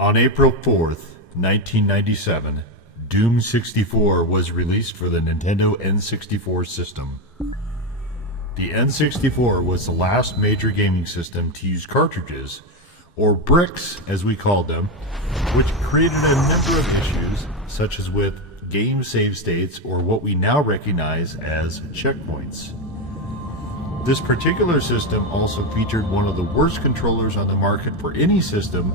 On April 4th, 1997, Doom 64 was released for the Nintendo N64 system. The N64 was the last major gaming system to use cartridges, or bricks as we called them, which created a number of issues, such as with game save states or what we now recognize as checkpoints. This particular system also featured one of the worst controllers on the market for any system,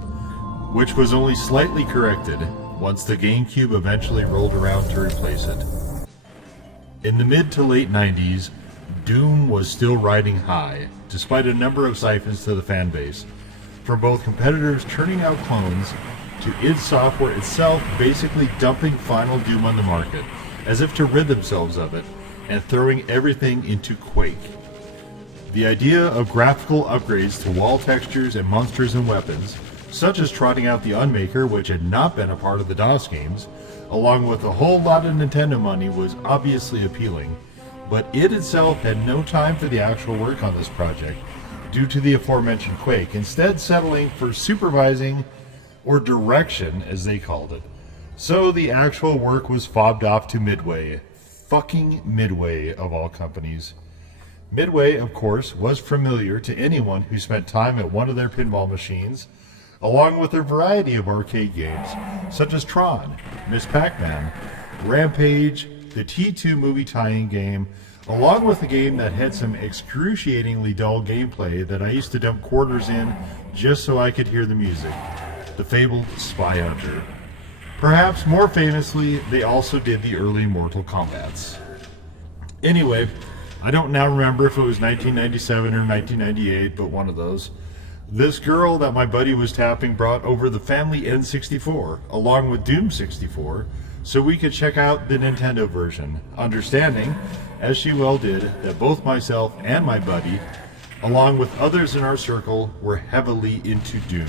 which was only slightly corrected once the GameCube eventually rolled around to replace it. In the mid to late 90s, Doom was still riding high, despite a number of siphons to the fanbase, from both competitors turning out clones to id Software itself basically dumping Final Doom on the market, as if to rid themselves of it, and throwing everything into Quake. The idea of graphical upgrades to wall textures and monsters and weapons, such as trotting out the Unmaker, which had not been a part of the DOS games, along with a whole lot of Nintendo money, was obviously appealing, but it itself had no time for the actual work on this project, due to the aforementioned Quake, instead settling for supervising, or direction as they called it. So the actual work was fobbed off to Midway. Fucking Midway of all companies. Midway, of course, was familiar to anyone who spent time at one of their pinball machines, along with a variety of arcade games, such as Tron, Miss Pac-Man, Rampage, the T2 movie tie-in game, along with a game that had some excruciatingly dull gameplay that I used to dump quarters in just so I could hear the music. The fabled Spy Hunter. Perhaps more famously, they also did the early Mortal Kombats. Anyway, I don't now remember if it was 1997 or 1998, but one of those. This girl that my buddy was tapping brought over the family N64, along with Doom 64, so we could check out the Nintendo version, understanding, as she well did, that both myself and my buddy, along with others in our circle, were heavily into Doom.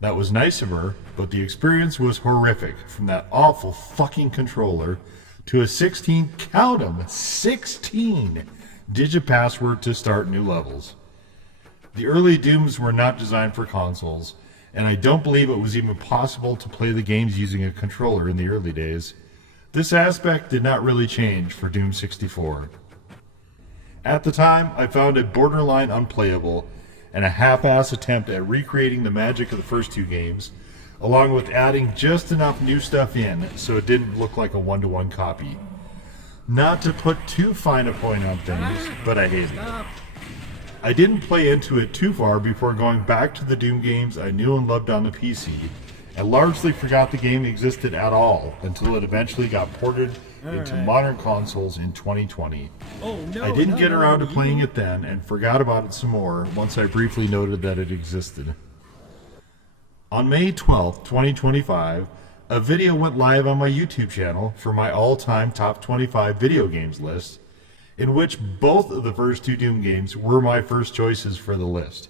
That was nice of her, but the experience was horrific, from that awful fucking controller to a 16, count 'em, 16-digit password to start new levels. The early Dooms were not designed for consoles, and I don't believe it was even possible to play the games using a controller in the early days. This aspect did not really change for Doom 64. At the time, I found it borderline unplayable, and a half-ass attempt at recreating the magic of the first two games, along with adding just enough new stuff in so it didn't look like a one-to-one copy. Not to put too fine a point on things, but I hated it. I didn't play into it too far before going back to the Doom games I knew and loved on the PC, and largely forgot the game existed at all until it eventually got ported into modern consoles in 2020. I didn't get around to playing it then, and forgot about it some more once I briefly noted that it existed. On May 12th, 2025, a video went live on my YouTube channel for my all-time top 25 video games list, in which both of the first two Doom games were my first choices for the list.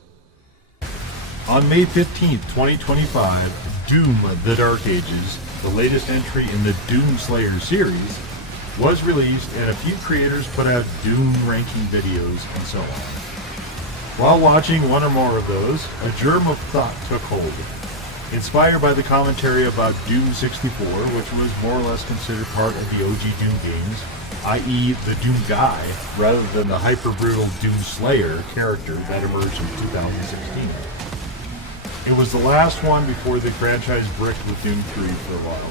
On May 15th, 2025, Doom: The Dark Ages, the latest entry in the Doom Slayer series, was released, and a few creators put out Doom ranking videos and so on. While watching one or more of those, a germ of thought took hold. Inspired by the commentary about Doom 64, which was more or less considered part of the OG Doom games, i.e. the Doom guy, rather than the hyper-brutal Doom Slayer character that emerged in 2016. It was the last one before the franchise bricked with Doom 3 for a while.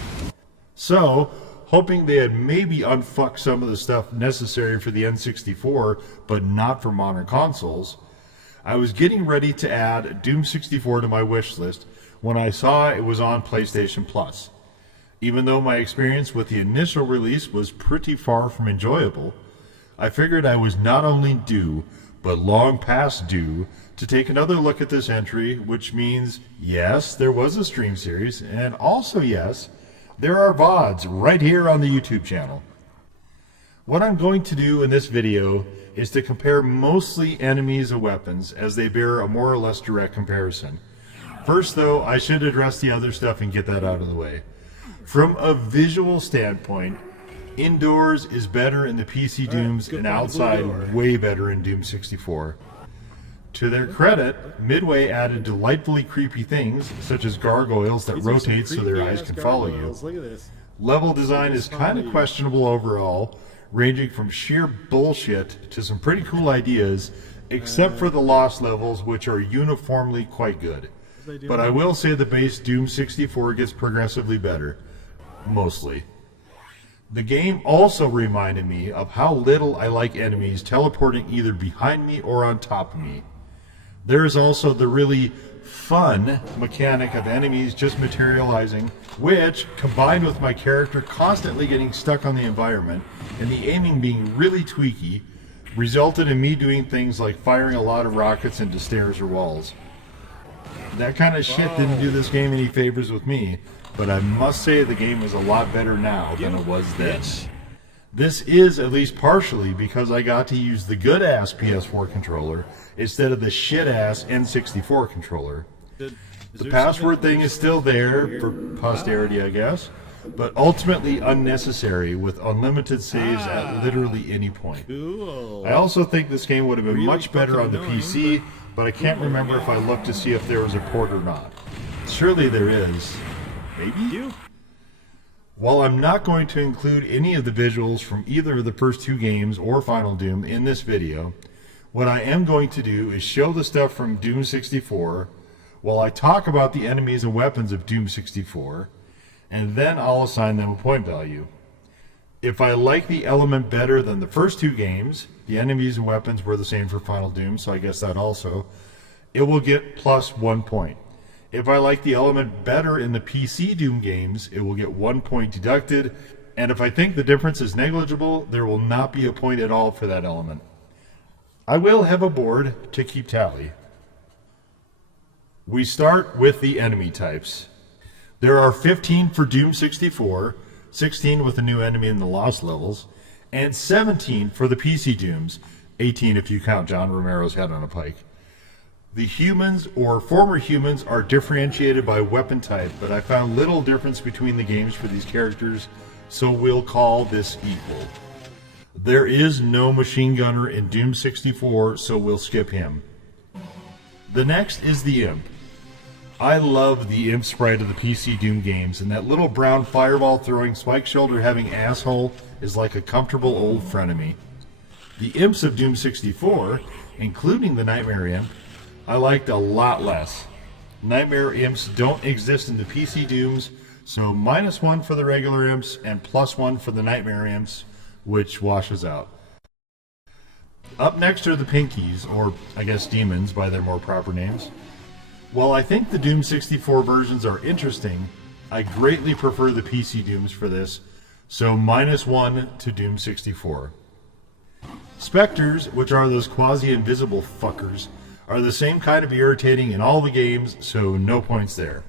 So, hoping they had maybe unfucked some of the stuff necessary for the N64, but not for modern consoles, I was getting ready to add Doom 64 to my wish list when I saw it was on PlayStation Plus. Even though my experience with the initial release was pretty far from enjoyable, I figured I was not only due, but long past due, to take another look at this entry, which means, yes, there was a stream series, and also, yes, there are VODs right here on the YouTube channel. What I'm going to do in this video is to compare mostly enemies and weapons, as they bear a more or less direct comparison. First, though, I should address the other stuff and get that out of the way. From a visual standpoint, indoors is better in the PC Dooms and outside way better in Doom 64. To their credit, Midway added delightfully creepy things, such as gargoyles that rotate so their eyes can follow you. Look at this. Level design is kind of questionable overall, ranging from sheer bullshit to some pretty cool ideas, except for the lost levels, which are uniformly quite good. But I will say the base Doom 64 gets progressively better. Mostly. The game also reminded me of how little I like enemies teleporting either behind me or on top of me. There is also the really fun mechanic of enemies just materializing, which, combined with my character constantly getting stuck on the environment and the aiming being really tweaky, resulted in me doing things like firing a lot of rockets into stairs or walls. That kind of shit didn't do this game any favors with me, but I must say the game is a lot better now than it was then. This is at least partially because I got to use the good-ass PS4 controller instead of the shit-ass N64 controller. The password thing is still there for posterity, I guess, but ultimately unnecessary with unlimited saves at literally any point. Cool. I also think this game would have been much better on the PC, but I can't remember if I looked to see if there was a port or not. Surely there is. Maybe? While I'm not going to include any of the visuals from either of the first two games or Final Doom in this video, what I am going to do is show the stuff from Doom 64 while I talk about the enemies and weapons of Doom 64, and then I'll assign them a point value. If I like the element better than the first two games, the enemies and weapons were the same for Final Doom, so I guess that also, it will get plus 1 point. If I like the element better in the PC Doom games, it will get 1 point deducted, and if I think the difference is negligible, there will not be a point at all for that element. I will have a board to keep tally. We start with the enemy types. There are 15 for Doom 64, 16 with a new enemy in the Lost levels, and 17 for the PC Dooms, 18 if you count John Romero's head on a pike. The humans or former humans are differentiated by weapon type, but I found little difference between the games for these characters, so we'll call this equal. There is no machine gunner in Doom 64, so we'll skip him. The next is the Imp. I love the Imp sprite of the PC Doom games, and that little brown fireball throwing spike shoulder having asshole is like a comfortable old frenemy. The Imps of Doom 64, including the Nightmare Imp, I liked a lot less. Nightmare Imps don't exist in the PC Dooms, so -1 for the regular Imps and +1 for the Nightmare Imps, which washes out. Up next are the Pinkies, or I guess Demons by their more proper names. While I think the Doom 64 versions are interesting, I greatly prefer the PC Dooms for this, so -1 to Doom 64. Spectres, which are those quasi-invisible fuckers, are the same kind of irritating in all the games, so no points there.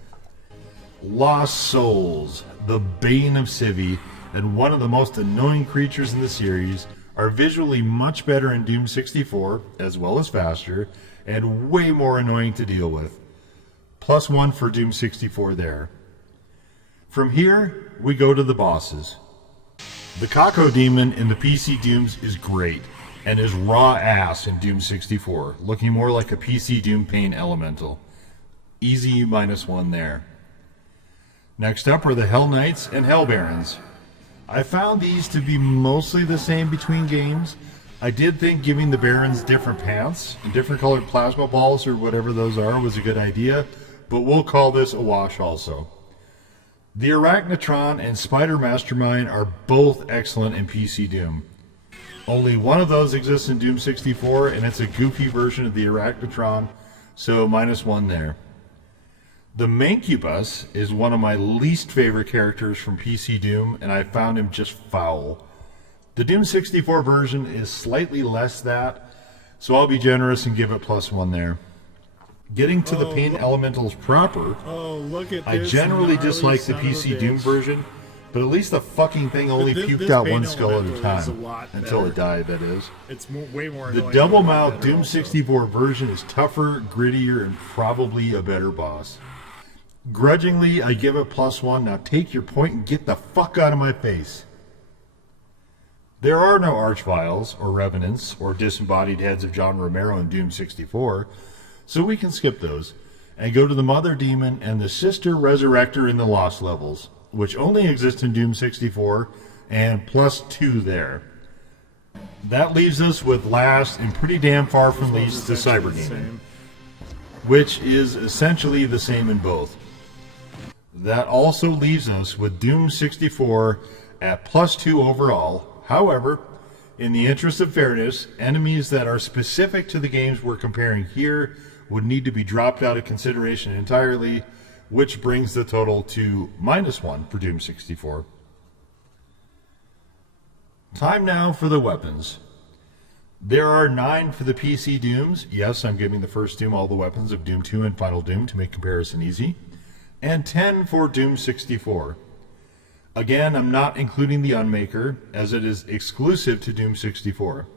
Lost Souls, the bane of Civi, and one of the most annoying creatures in the series, are visually much better in Doom 64, as well as faster, and way more annoying to deal with. +1 for Doom 64 there. From here, we go to the bosses. The Kako Demon in the PC Dooms is great, and is raw ass in Doom 64, looking more like a PC Doom Pain Elemental. Easy -1 there. Next up are the Hell Knights and Hell Barons. I found these to be mostly the same between games. I did think giving the Barons different pants and different colored plasma balls or whatever those are was a good idea, but we'll call this a wash also. The Arachnotron and Spider Mastermind are both excellent in PC Doom. Only one of those exists in Doom 64, and it's a goofy version of the Arachnotron, so -1 there. The Mancubus is one of my least favorite characters from PC Doom, and I found him just foul. The Doom 64 version is slightly less that, so I'll be generous and give it +1 there. Getting to the Pain Elementals proper, I generally dislike the PC Doom version, but at least the fucking thing only puked out one skull at a time. Until it died, that is. It's way more the double-mouth Doom 64 version is tougher, grittier, and probably a better boss. Grudgingly, I give it +1. Now take your point and get the fuck out of my face. There are no Archviles, or Revenants, or disembodied heads of John Romero in Doom 64, so we can skip those, and go to the Mother Demon and the Sister Resurrector in the Lost levels, which only exist in Doom 64, and +2 there. That leaves us with last and pretty damn far from least the Cyber Demon, which is essentially the same in both. That also leaves us with Doom 64 at +2 overall. However, in the interest of fairness, enemies that are specific to the games we're comparing here would need to be dropped out of consideration entirely, which brings the total to -1 for Doom 64. Time now for the weapons. There are 9 for the PC Dooms. Yes, I'm giving the first Doom all the weapons of Doom 2 and Final Doom to make comparison easy. And 10 for Doom 64. Again, I'm not including the Unmaker, as it is exclusive to Doom 64.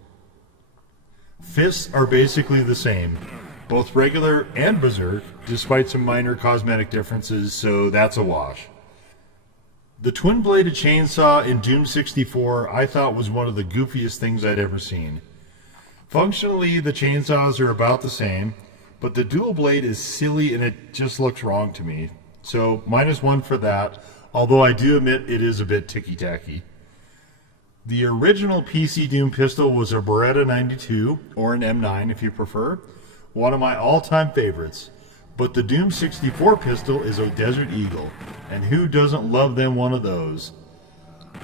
Fists are basically the same, both regular and Berserk, despite some minor cosmetic differences, so that's a wash. The twin-bladed chainsaw in Doom 64 I thought was one of the goofiest things I'd ever seen. Functionally, the chainsaws are about the same, but the dual blade is silly and it just looks wrong to me. So -1 for that, although I do admit it is a bit ticky-tacky. The original PC Doom pistol was a Beretta 92, or an M9 if you prefer, one of my all-time favorites. But the Doom 64 pistol is a Desert Eagle, and who doesn't love them one of those?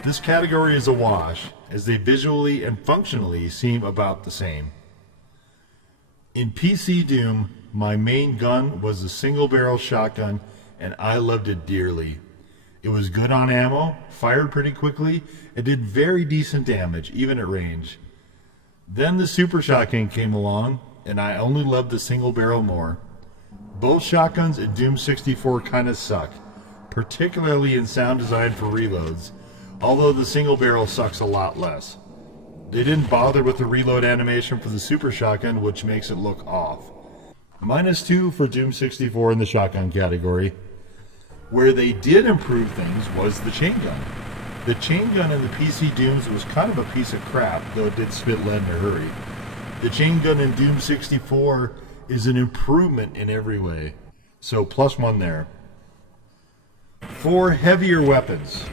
This category is a wash, as they visually and functionally seem about the same. In PC Doom, my main gun was a single-barrel shotgun, and I loved it dearly. It was good on ammo, fired pretty quickly, and did very decent damage, even at range. Then the Super Shotgun came along, and I only loved the single barrel more. Both shotguns in Doom 64 kinda suck, particularly in sound design for reloads, although the single barrel sucks a lot less. They didn't bother with the reload animation for the Super Shotgun, which makes it look off. -2 for Doom 64 in the shotgun category. Where they did improve things was the chain gun. The chain gun in the PC Dooms was kind of a piece of crap, though it did spit lead in a hurry. The chain gun in Doom 64 is an improvement in every way, so +1 there. For heavier weapons,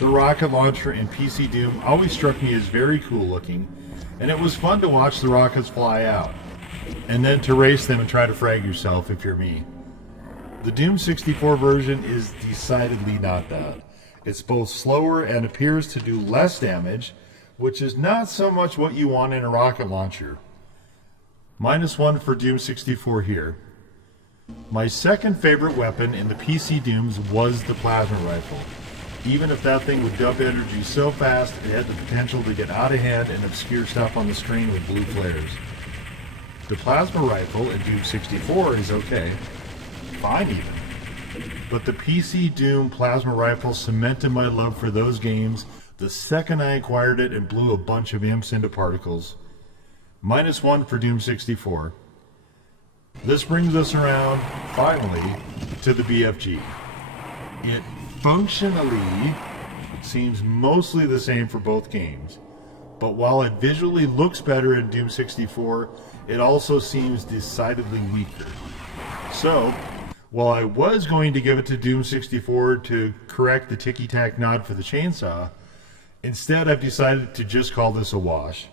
the rocket launcher in PC Doom always struck me as very cool looking, and it was fun to watch the rockets fly out, and then to race them and try to frag yourself if you're me. The Doom 64 version is decidedly not that. It's both slower and appears to do less damage, which is not so much what you want in a rocket launcher. -1 for Doom 64 here. My second favorite weapon in the PC Dooms was the plasma rifle. Even if that thing would dump energy so fast, it had the potential to get out of hand and obscure stuff on the screen with blue flares. The plasma rifle in Doom 64 is okay. Fine even. But the PC Doom plasma rifle cemented my love for those games the second I acquired it and blew a bunch of imps into particles. -1 for Doom 64. This brings us around, finally, to the BFG. It functionally seems mostly the same for both games, but while it visually looks better in Doom 64, it also seems decidedly weaker. So, while I was going to give it to Doom 64 to correct the ticky-tack nod for the chainsaw, instead I've decided to just call this a wash.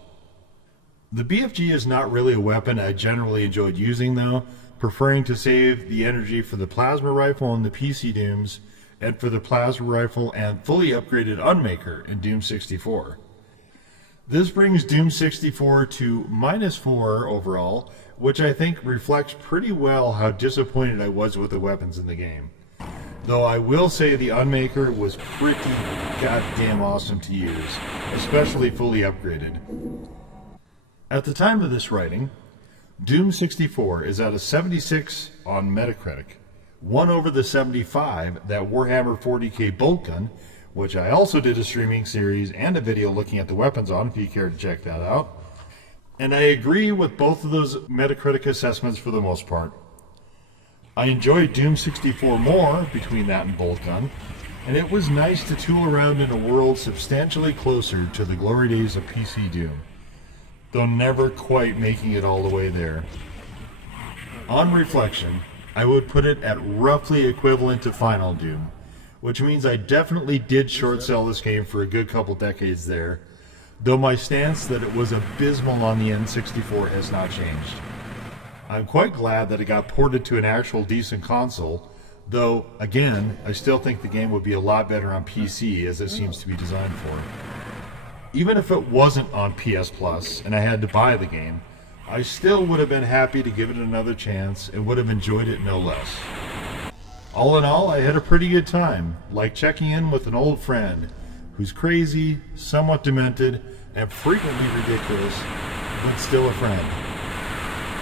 The BFG is not really a weapon I generally enjoyed using though, preferring to save the energy for the plasma rifle in the PC Dooms and for the plasma rifle and fully upgraded Unmaker in Doom 64. This brings Doom 64 to -4 overall, which I think reflects pretty well how disappointed I was with the weapons in the game. Though I will say the Unmaker was pretty goddamn awesome to use, especially fully upgraded. At the time of this writing, Doom 64 is at a 76 on Metacritic, one over the 75 that Warhammer 40k bolt gun, which I also did a streaming series and a video looking at the weapons on if you care to check that out. And I agree with both of those Metacritic assessments for the most part. I enjoyed Doom 64 more between that and Bolt Gun, and it was nice to tool around in a world substantially closer to the glory days of PC Doom, though never quite making it all the way there. On reflection, I would put it at roughly equivalent to Final Doom, which means I definitely did short sell this game for a good couple decades there, though my stance that it was abysmal on the N64 has not changed. I'm quite glad that it got ported to an actual decent console, though, again, I still think the game would be a lot better on PC as it seems to be designed for. Even if it wasn't on PS Plus and I had to buy the game, I still would have been happy to give it another chance and would have enjoyed it no less. All in all, I had a pretty good time, like checking in with an old friend who's crazy, somewhat demented, and frequently ridiculous, but still a friend.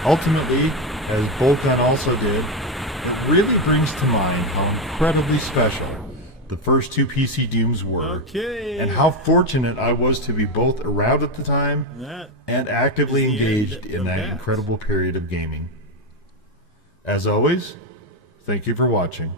Ultimately, as Boltgun also did, it really brings to mind how incredibly special the first two PC Dooms were, and how fortunate I was to be both around at the time and actively engaged in that incredible period of gaming. As always, thank you for watching.